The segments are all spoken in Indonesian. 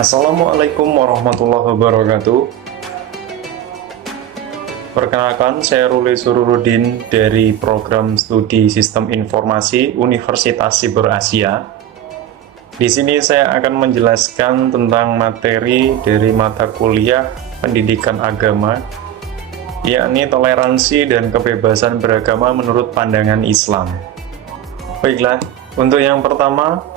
Assalamualaikum warahmatullahi wabarakatuh. Perkenalkan, saya Ruli Sururudin dari Program Studi Sistem Informasi Universitas Siber Asia. Di sini saya akan menjelaskan tentang materi dari mata kuliah Pendidikan Agama, yakni toleransi dan kebebasan beragama menurut pandangan Islam. Baiklah, untuk yang pertama,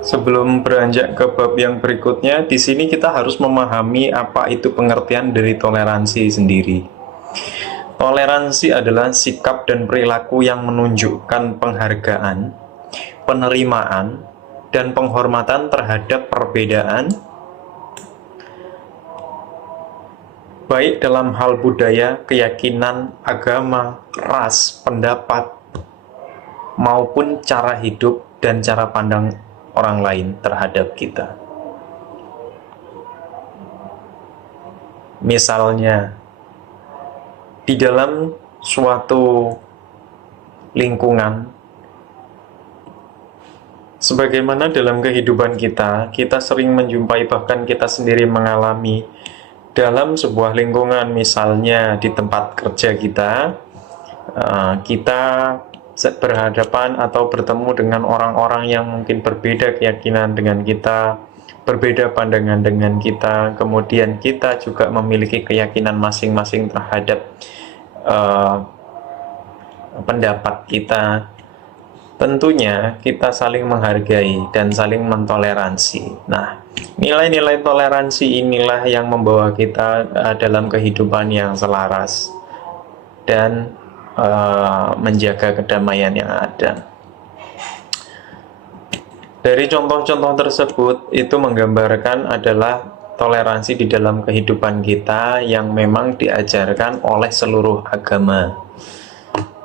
sebelum beranjak ke bab yang berikutnya, di sini kita harus memahami apa itu pengertian dari toleransi sendiri. Toleransi adalah sikap dan perilaku yang menunjukkan penghargaan, penerimaan, dan penghormatan terhadap perbedaan, baik dalam hal budaya, keyakinan, agama, ras, pendapat, maupun cara hidup dan cara pandang orang lain terhadap kita. Misalnya, di dalam suatu lingkungan, sebagaimana dalam kehidupan kita, kita sering menjumpai, bahkan kita sendiri mengalami dalam sebuah lingkungan, misalnya di tempat kerja kita, kita berhadapan atau bertemu dengan orang-orang yang mungkin berbeda keyakinan dengan kita, berbeda pandangan dengan kita, kemudian kita juga memiliki keyakinan masing-masing terhadap pendapat kita. Tentunya kita saling menghargai dan saling mentoleransi. Nah, nilai-nilai toleransi inilah yang membawa kita dalam kehidupan yang selaras dan menjaga kedamaian yang ada. Dari contoh-contoh tersebut, itu menggambarkan adalah toleransi di dalam kehidupan kita yang memang diajarkan oleh seluruh agama.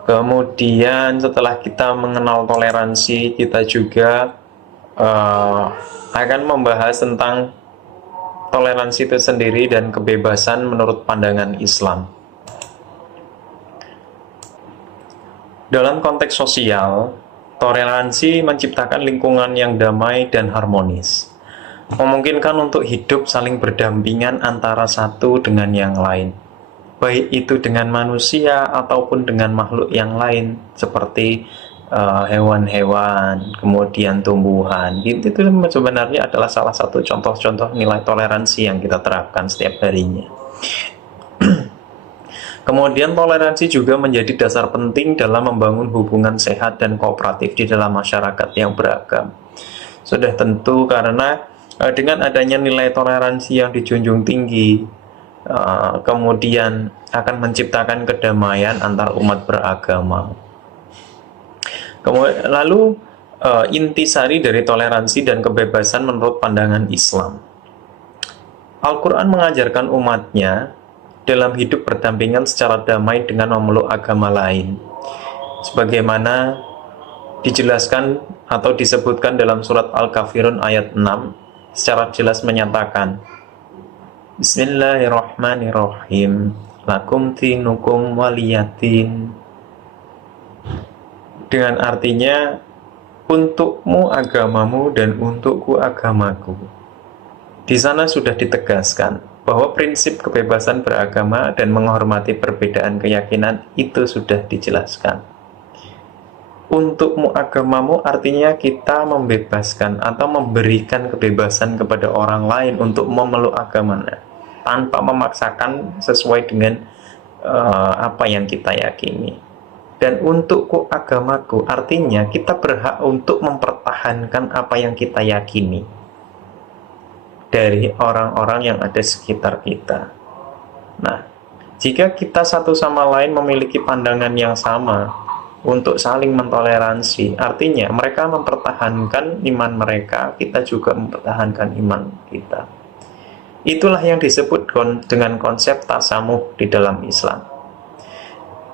Kemudian setelah kita mengenal toleransi, kita juga akan membahas tentang toleransi itu sendiri dan kebebasan menurut pandangan Islam. Dalam konteks sosial, toleransi menciptakan lingkungan yang damai dan harmonis, memungkinkan untuk hidup saling berdampingan antara satu dengan yang lain, baik itu dengan manusia ataupun dengan makhluk yang lain seperti hewan-hewan, kemudian tumbuhan. Itu sebenarnya adalah salah satu contoh-contoh nilai toleransi yang kita terapkan setiap harinya. Kemudian toleransi juga menjadi dasar penting dalam membangun hubungan sehat dan kooperatif di dalam masyarakat yang beragam. Sudah tentu karena dengan adanya nilai toleransi yang dijunjung tinggi, kemudian akan menciptakan kedamaian antar umat beragama. Lalu intisari dari toleransi dan kebebasan menurut pandangan Islam. Al-Quran mengajarkan umatnya dalam hidup berdampingan secara damai dengan memeluk agama lain, sebagaimana dijelaskan atau disebutkan dalam surat Al-Kafirun ayat 6 secara jelas menyatakan, Bismillahirrahmanirrahim, lakum dinukum waliyatin, dengan artinya untukmu agamamu dan untukku agamaku. Di sana sudah ditegaskan bahwa prinsip kebebasan beragama dan menghormati perbedaan keyakinan itu sudah dijelaskan. Untukmu agamamu artinya kita membebaskan atau memberikan kebebasan kepada orang lain untuk memeluk agamanya tanpa memaksakan sesuai dengan apa yang kita yakini. Dan untukku agamaku artinya kita berhak untuk mempertahankan apa yang kita yakini dari orang-orang yang ada sekitar kita. Nah, jika kita satu sama lain memiliki pandangan yang sama untuk saling mentoleransi, artinya mereka mempertahankan iman mereka, kita juga mempertahankan iman kita. Itulah yang disebut dengan konsep tasamuh di dalam Islam.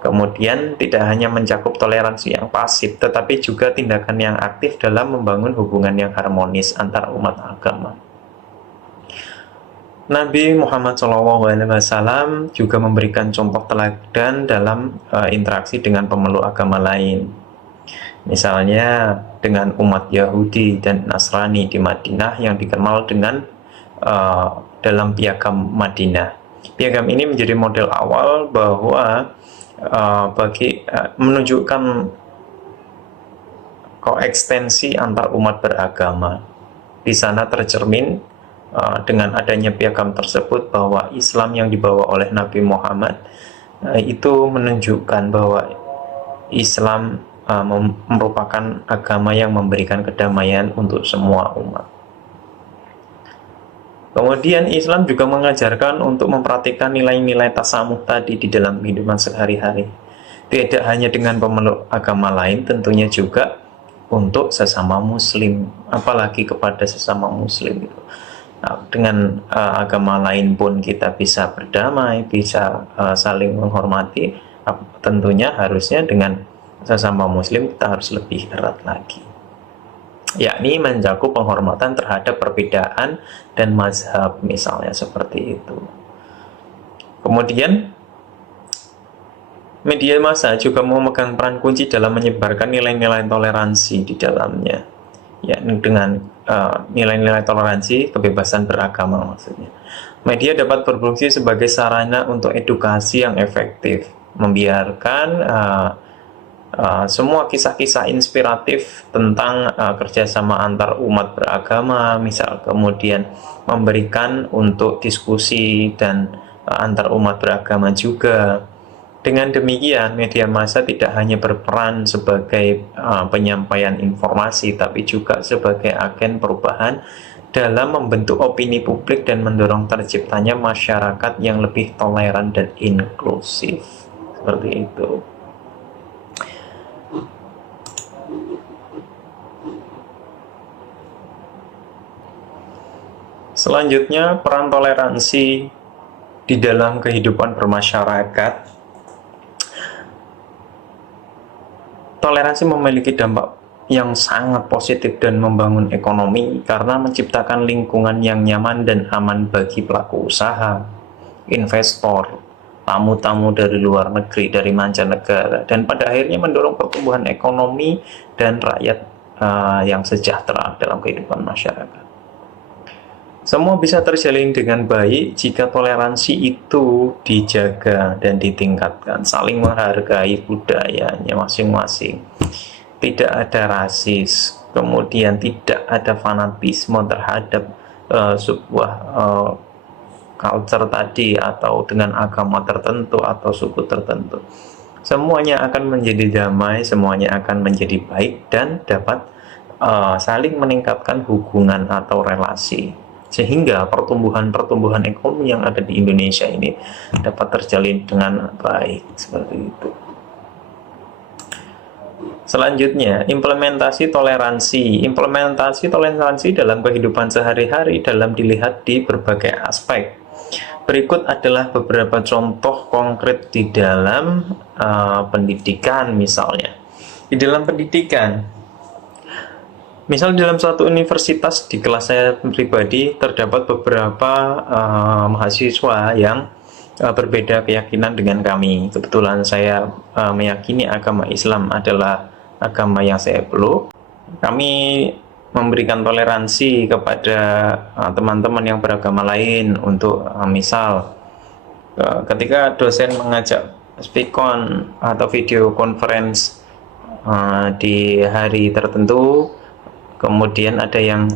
Kemudian tidak hanya mencakup toleransi yang pasif, tetapi juga tindakan yang aktif dalam membangun hubungan yang harmonis antar umat agama. Nabi Muhammad SAW juga memberikan contoh teladan dalam interaksi dengan pemeluk agama lain. Misalnya dengan umat Yahudi dan Nasrani di Madinah yang dikenal dengan dalam Piagam Madinah. Piagam ini menjadi model awal bahwa menunjukkan koeksistensi antar umat beragama. Di sana tercermin dengan adanya piagam tersebut bahwa Islam yang dibawa oleh Nabi Muhammad itu menunjukkan bahwa Islam merupakan agama yang memberikan kedamaian untuk semua umat. Kemudian Islam juga mengajarkan untuk memperhatikan nilai-nilai tasamuh tadi di dalam kehidupan sehari-hari. Tidak hanya dengan pemeluk agama lain, tentunya juga untuk sesama muslim, apalagi kepada sesama muslim. Nah, dengan agama lain pun kita bisa berdamai, bisa saling menghormati. Tentunya harusnya dengan sesama muslim kita harus lebih erat lagi, yakni menjaga penghormatan terhadap perbedaan dan mazhab, misalnya seperti itu. Kemudian media massa juga memegang peran kunci dalam menyebarkan nilai-nilai toleransi di dalamnya, yakni dengan nilai-nilai toleransi, kebebasan beragama maksudnya. Media dapat berfungsi sebagai sarana untuk edukasi yang efektif, membiarkan semua kisah-kisah inspiratif tentang kerjasama antar umat beragama, misal, kemudian memberikan untuk diskusi dan antar umat beragama juga. Dengan demikian, media massa tidak hanya berperan sebagai penyampaian informasi, tapi juga sebagai agen perubahan dalam membentuk opini publik dan mendorong terciptanya masyarakat yang lebih toleran dan inklusif. Seperti itu. Selanjutnya, peran toleransi di dalam kehidupan bermasyarakat. Toleransi memiliki dampak yang sangat positif dan membangun ekonomi karena menciptakan lingkungan yang nyaman dan aman bagi pelaku usaha, investor, tamu-tamu dari luar negeri, dari mancanegara, dan pada akhirnya mendorong pertumbuhan ekonomi dan rakyat yang sejahtera dalam kehidupan masyarakat. Semua bisa terjalin dengan baik jika toleransi itu dijaga dan ditingkatkan, saling menghargai budayanya masing-masing. Tidak ada rasis, kemudian tidak ada fanatisme terhadap sebuah culture tadi atau dengan agama tertentu atau suku tertentu. Semuanya akan menjadi damai, semuanya akan menjadi baik dan dapat saling meningkatkan hubungan atau relasi, sehingga pertumbuhan ekonomi yang ada di Indonesia ini dapat terjalin dengan baik, seperti itu. Selanjutnya, implementasi toleransi. Implementasi toleransi dalam kehidupan sehari-hari dalam dilihat di berbagai aspek. Berikut adalah beberapa contoh konkret di dalam pendidikan, misalnya. Di dalam pendidikan, misal dalam suatu universitas, di kelas saya pribadi terdapat beberapa mahasiswa yang berbeda keyakinan dengan kami. Kebetulan saya meyakini agama Islam adalah agama yang saya peluk. Kami memberikan toleransi kepada teman-teman yang beragama lain untuk misal ketika dosen mengajak speak on atau video conference di hari tertentu, kemudian ada yang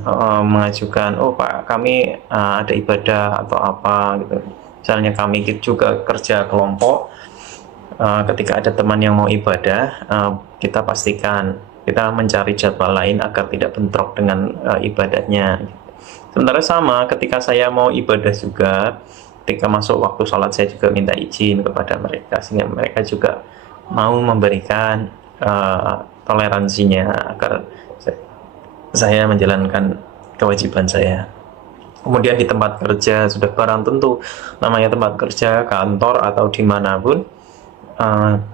mengajukan, oh Pak, kami ada ibadah atau apa gitu. Misalnya kami juga kerja kelompok, ketika ada teman yang mau ibadah, kita pastikan kita mencari jadwal lain agar tidak bentrok dengan ibadahnya. Sementara sama, ketika saya mau ibadah juga, ketika masuk waktu sholat saya juga minta izin kepada mereka, sehingga mereka juga mau memberikan toleransinya agar saya menjalankan kewajiban saya. Kemudian di tempat kerja sudah barang tentu, namanya tempat kerja, kantor atau dimanapun,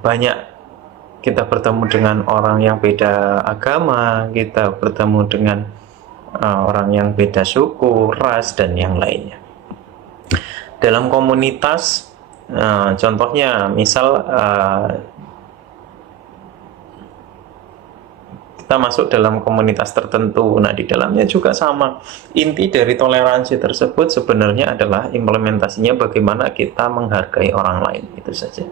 banyak kita bertemu dengan orang yang beda agama, kita bertemu dengan orang yang beda suku, ras, dan yang lainnya. Dalam komunitas, contohnya misal kita masuk dalam komunitas tertentu. Nah, di dalamnya juga sama. Inti dari toleransi tersebut sebenarnya adalah implementasinya bagaimana kita menghargai orang lain, itu saja.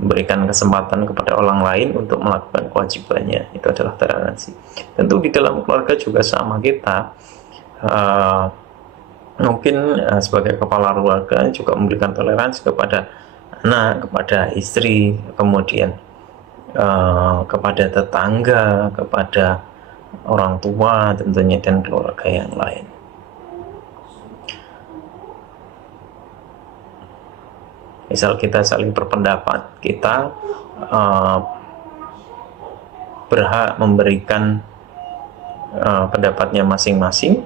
Memberikan kesempatan kepada orang lain untuk melakukan kewajibannya, itu adalah toleransi. Tentu di dalam keluarga juga sama, kita mungkin sebagai kepala keluarga juga memberikan toleransi kepada anak, kepada istri, kemudian kepada tetangga, kepada orang tua tentunya, dan keluarga yang lain. Misal kita saling berpendapat, kita berhak memberikan pendapatnya masing-masing,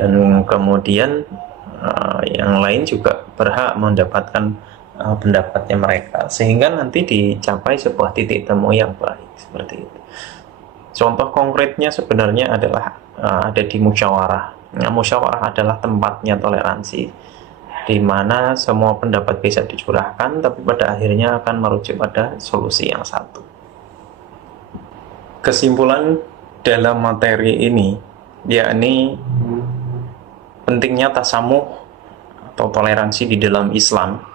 dan kemudian yang lain juga berhak mendapatkan pendapatnya mereka, sehingga nanti dicapai sebuah titik temu yang baik, seperti itu. Contoh konkretnya sebenarnya adalah ada di musyawarah. Nah, musyawarah adalah tempatnya toleransi, di mana semua pendapat bisa dicurahkan, tapi pada akhirnya akan merujuk pada solusi yang satu. Kesimpulan dalam materi ini, yakni pentingnya tasamuh atau toleransi di dalam Islam,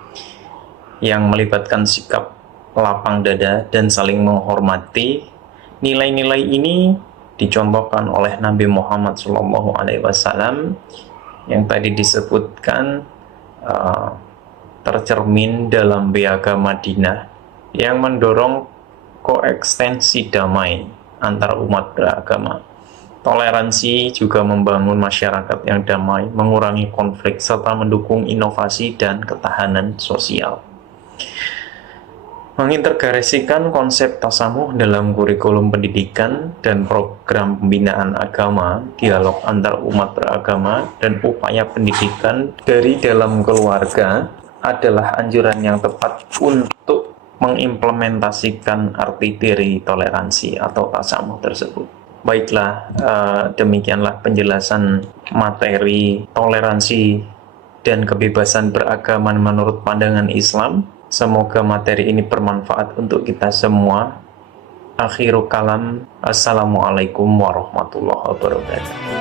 yang melibatkan sikap lapang dada dan saling menghormati. Nilai-nilai ini dicontohkan oleh Nabi Muhammad SAW yang tadi disebutkan, tercermin dalam Piagam Madinah yang mendorong koeksistensi damai antar umat beragama. Toleransi juga membangun masyarakat yang damai, mengurangi konflik, serta mendukung inovasi dan ketahanan sosial. Mengintegrasikan konsep tasamuh dalam kurikulum pendidikan dan program pembinaan agama, dialog antar umat beragama, dan upaya pendidikan dari dalam keluarga adalah anjuran yang tepat untuk mengimplementasikan arti dari toleransi atau tasamuh tersebut. Baiklah, demikianlah penjelasan materi toleransi dan kebebasan beragama menurut pandangan Islam. Semoga materi ini bermanfaat untuk kita semua. Akhirul kalam, assalamualaikum warahmatullahi wabarakatuh.